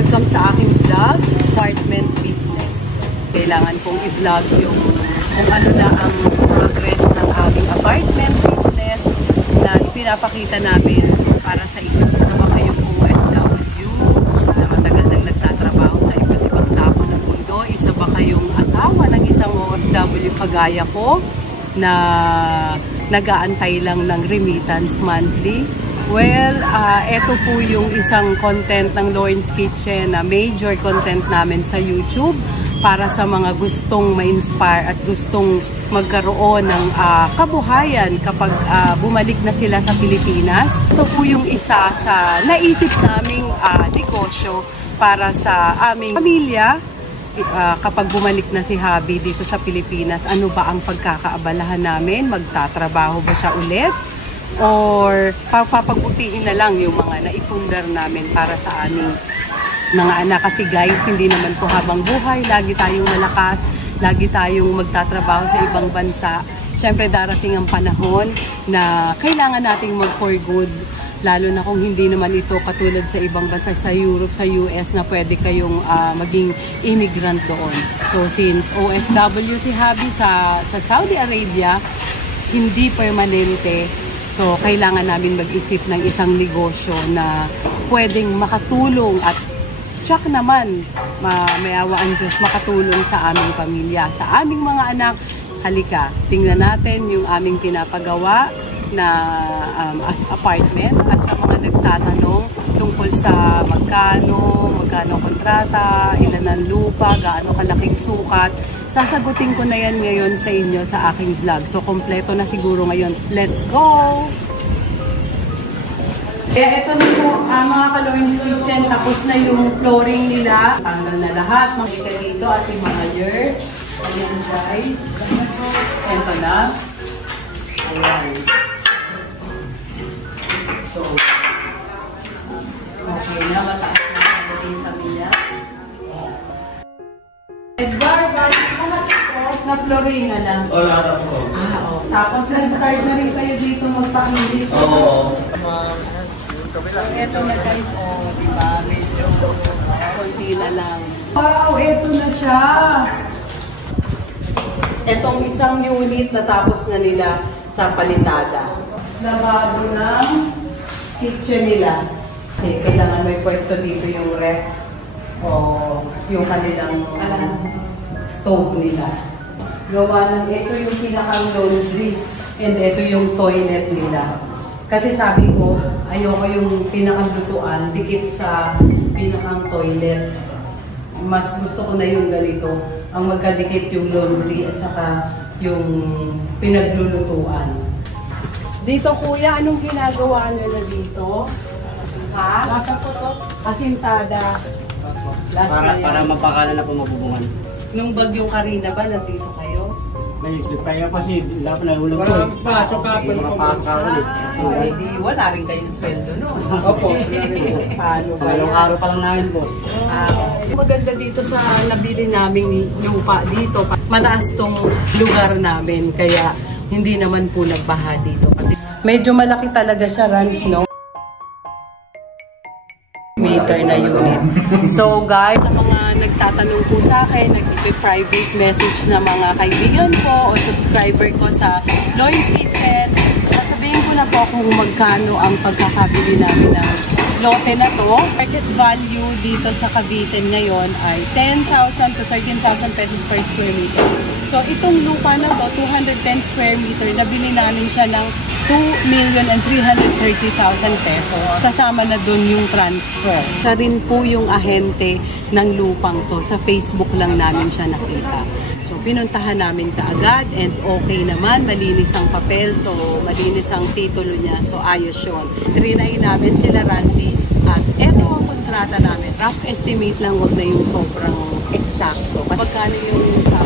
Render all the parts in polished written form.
Welcome sa aking vlog, apartment business. Kailangan kong i-vlog yung kung ano na ang progress ng aming apartment business na pinapakita namin para sa inyo. Sa mga kayong OFW na matagal nang nagtatrabaho sa iba't ibang dako ng mundo. Isa ba kayong asawa ng isang OFW kagaya ko na nag-aantay lang ng remittance monthly? Well, ito po yung isang content ng Lauren's Kitchen na major content namin sa YouTube para sa mga gustong ma-inspire at gustong magkaroon ng kabuhayan kapag bumalik na sila sa Pilipinas. Ito po yung isa sa naisip naming negosyo para sa aming pamilya. Kapag bumalik na si Habi dito sa Pilipinas, ano ba ang pagkakaabalahan namin? Magtatrabaho ba siya ulit? Or papagbutiin na lang yung mga naipundar namin para sa aming mga anak. Kasi guys, hindi naman po habang buhay, lagi tayong malakas, lagi tayong magtatrabaho sa ibang bansa. Siyempre darating ang panahon na kailangan nating mag-for good, lalo na kung hindi naman ito katulad sa ibang bansa, sa Europe, sa US, na pwede kayong maging immigrant doon. So since OFW si Habi sa Saudi Arabia, hindi permanente. So, kailangan namin mag-isip ng isang negosyo na pwedeng makatulong at tsak naman, mayawa ang Diyos, makatulong sa aming pamilya, sa aming mga anak. Halika, tingnan natin yung aming pinapagawa na apartment at sa mga nagtatanong tungkol sa magkano kontrata, ilan ang lupa, gaano kalaking sukat. Sasagutin ko na yan ngayon sa inyo sa aking vlog. So, kompleto na siguro ngayon. Let's go! Ito na po mga ka-Lauren's Kitchen. Tapos na yung flooring nila. Tanggal na lahat. Makita dito at yung mga dirt. Ayan guys. Ito na. Ayan. So, okay na. Mataas na sa niya. Edward, na flooring na lang. Oo, lahat po. Tapos nag-start na rin kayo dito magpakilis. Oo. Ito na guys, diba? Medyo konti na lang. Wow, ito na siya. Itong isang unit na tapos na nila sa palitada. Labado ng kitchen nila. Kasi kailangan may pwesto dito yung ref o yung kanilang stove nila. Gawa ng ito yung pinakang laundry and ito yung toilet nila. Kasi sabi ko, ayoko yung pinakang lutuan dikit sa pinakang toilet. Mas gusto ko na yung ganito, ang magkadikit yung laundry at saka yung pinaglulutuan. Dito kuya, anong ginagawa nila dito? Ha? Lasa po to? Asintada. Para mapakala na po mabubungan. Nung bagyong Karina ba, nandito kayo? May kaya kasi dapat na ulong ko. Pasok ka po. Pasok ka ulit. Hindi, wala rin kayong sweldo noon. Opo. Paano ba yan? Araw pa lang namin po. Maganda dito sa nabili naming lupa dito. Mataas tong lugar namin, kaya hindi naman po nagbaha dito. Medyo malaki talaga siya, Rans, no? Meter na unit. So guys, sa mga nagtatanong po sa akin, nag-private message na mga kaibigan ko o subscriber ko sa Lauren's Kitchen, sasabihin ko na po kung magkano ang pagkakabili namin ng lote na to. Market value dito sa Cavite ngayon ay 10,000 to 13,000 pesos per square meter. So itong lupa na to, 210 square meter, nabili namin siya ng 2,330,000 pesos. Kasama na dun yung transfer. Siya rin po yung ahente ng lupang to. Sa Facebook lang namin siya nakita. So pinuntahan namin kaagad and okay naman. Malinis ang papel. So malinis ang titulo niya. So ayos yun. Trinayin namin sila Randy. At eto ang kontrata namin. Rough estimate lang, wag na yung sobrang eksakto. Pagkano yung sa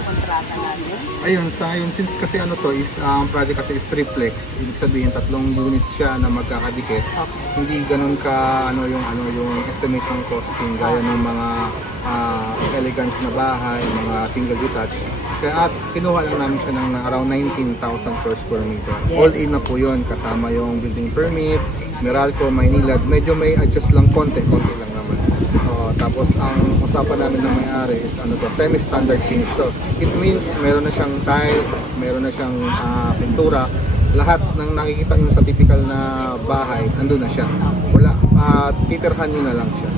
kontrata namin? Ayun, since kasi ano to is, project kasi is triplex, ibig sabihin tatlong units siya na magkakadikit. Okay. Hindi ganun ka yung estimate ng costing gaya ng mga elegant na bahay, mga single detached. Kaya kinuha lang namin siya ng around 19,000 per square meter. Yes. All in na po yun, kasama yung building permit, Meralco, Maynilad. Medyo may adjust lang konti lang naman. Tapos ang usapan namin ng may-ari is semi-standard finish to. It means meron na siyang tiles, meron na siyang pintura. Lahat ng nakikita nyo sa typical na bahay, andun na siya. Wala, titirhan nyo na lang siya.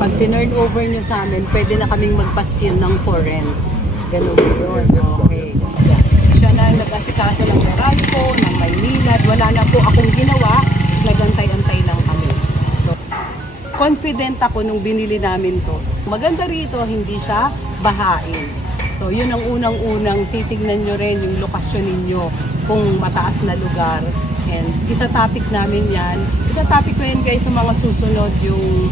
Pag tinurn over nyo sa amin, pwede na kaming magpa-skill ng for rent. Ganun yun. Yes, po. Okay. Siya na nag-asikaso ng Meralco, ng Maynilad. Wala na po akong ginawa. Nagantay-antay lang kami. So, confident ako nung binili namin to. Maganda rito, hindi siya bahain. So, yun ang unang-unang titignan nyo rin yung lokasyon ninyo kung mataas na lugar. And itatopic namin yan. Itatopic ko yan guys sa mga susunod yung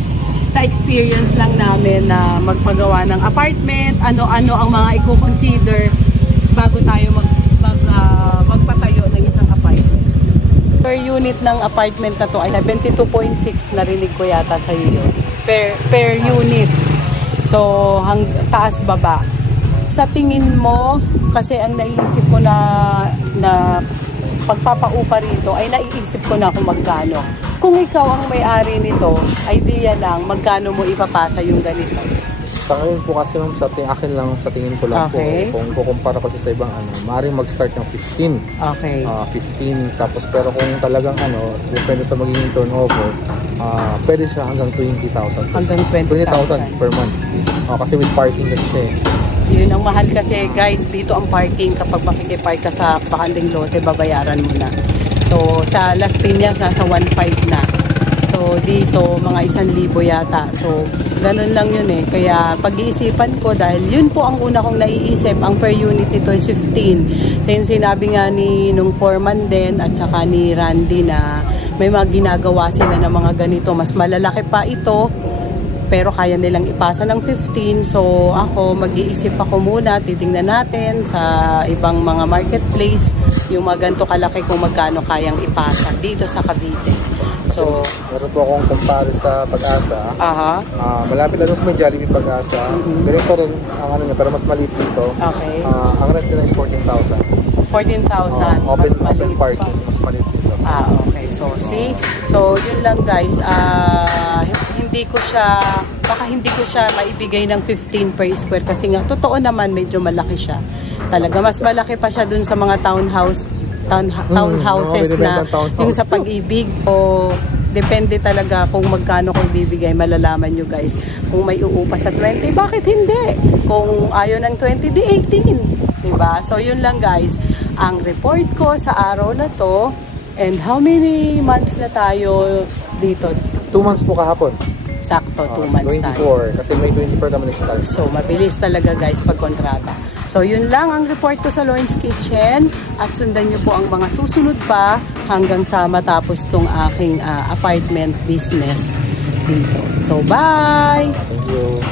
sa experience lang namin na magpagawa ng apartment, ano-ano ang mga i-consider bago tayo magpatayo ng isang apartment. Per unit ng apartment na to ay 72.6, narinig ko yata sa iyo yun. Per unit. So, taas baba. Sa tingin mo, kasi ang naiisip ko na pagpapaupa rito ay naiisip ko na kung magkano. Kung ikaw ang may-ari nito, idea lang magkano mo ipapasa yung ganito. Sa akin po kasi sa akin lang, sa tingin ko lang Okay. po, kung kukumpara ko sa ibang maaaring mag-start ng 15. Okay. 15, tapos pero kung talagang depende sa magiging turnover, pwede siya hanggang 20,000. Hanggang 20,000 per month. Kasi with parking kasi siya eh. Yun ang mahal kasi guys, dito ang parking kapag makikipark ka sa bakanding lote, babayaran mo na. So sa Las Piñas, nasa 1.5 na. So dito, mga 1,000 yata. So ganun lang yun eh. Kaya pag-iisipan ko, dahil yun po ang una kong naiisip, ang per unit ito is 15. Since sinabi nga nung foreman din at saka ni Randy na may mga ginagawa sila ng mga ganito. Mas malalaki pa ito, pero kaya nilang ipasa ng 15. So ako, mag-iisip ako muna, titingnan natin sa ibang mga marketplace yung mga ganito kalaki kung magkano kayang ipasa dito sa Cavite. So, meron po akong kumpare sa Pag-asa. Malapit lang sa may Jollibee Pag-asa. Ganito rin ang niya, pero mas maliit dito. Okay. Ang rent nila is 14,000. 14,000. Open parking, mas maliit dito. Okay. So, see? So, yun lang guys. Baka hindi ko siya maibigay ng 15 per square kasi nga, totoo naman medyo malaki siya. Talaga, mas malaki pa siya dun sa mga townhouses na yung sa Pag-ibig. O depende talaga kung magkano ko ibibigay, malalaman nyo guys. Kung may uupa sa 20, bakit hindi? Kung ayaw ng 20, di 18. Diba? So yun lang guys, ang report ko sa araw na to. And how many months na tayo dito? 2 months po kahapon. Sakto, 2 months 24, tayo. kasi may 24 kami nag-start. So, mabilis talaga guys pag kontrata. So, yun lang ang report ko sa Lawrence Kitchen. At sundan nyo po ang mga susunod pa hanggang sa matapos tong aking apartment business dito. So, bye! Thank you.